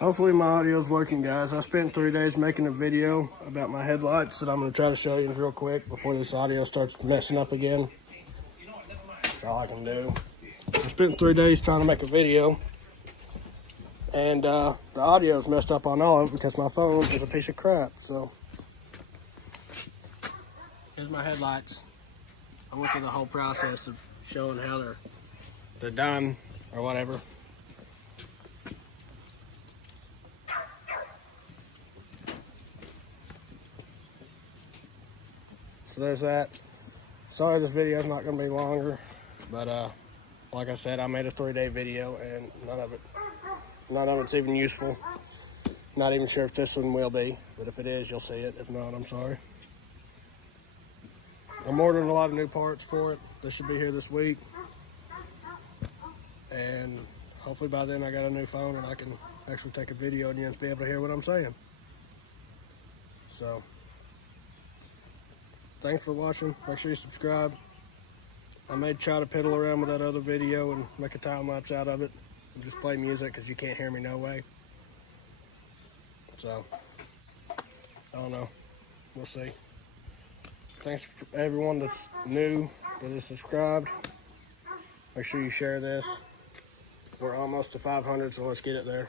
Hopefully my audio's working, guys. I spent 3 days making a video about my headlights that I'm going to try to show you real quick before this audio starts messing up again. That's all I can do. I spent 3 days trying to make a video, and the audio's messed up on all of it because my phone is a piece of crap. So here's my headlights. I went through the whole process of showing how they're done or whatever. So there's that. Sorry this video is not going to be longer, but like I said, I made a 3-day video and none of it's even useful. Not even sure if this one will be, but if it is, you'll see it. If not, I'm sorry. I'm ordering a lot of new parts for it. This should be here this week, and hopefully by then I got a new phone and I can actually take a video and you'll be able to hear what I'm saying. So thanks for watching. Make sure you subscribe. I may try to piddle around with that other video and make a time lapse out of it and just play music because you can't hear me no way. So I don't know. We'll see. Thanks for everyone that's new, that is subscribed. Make sure you share this. We're almost to 500, so let's get it there.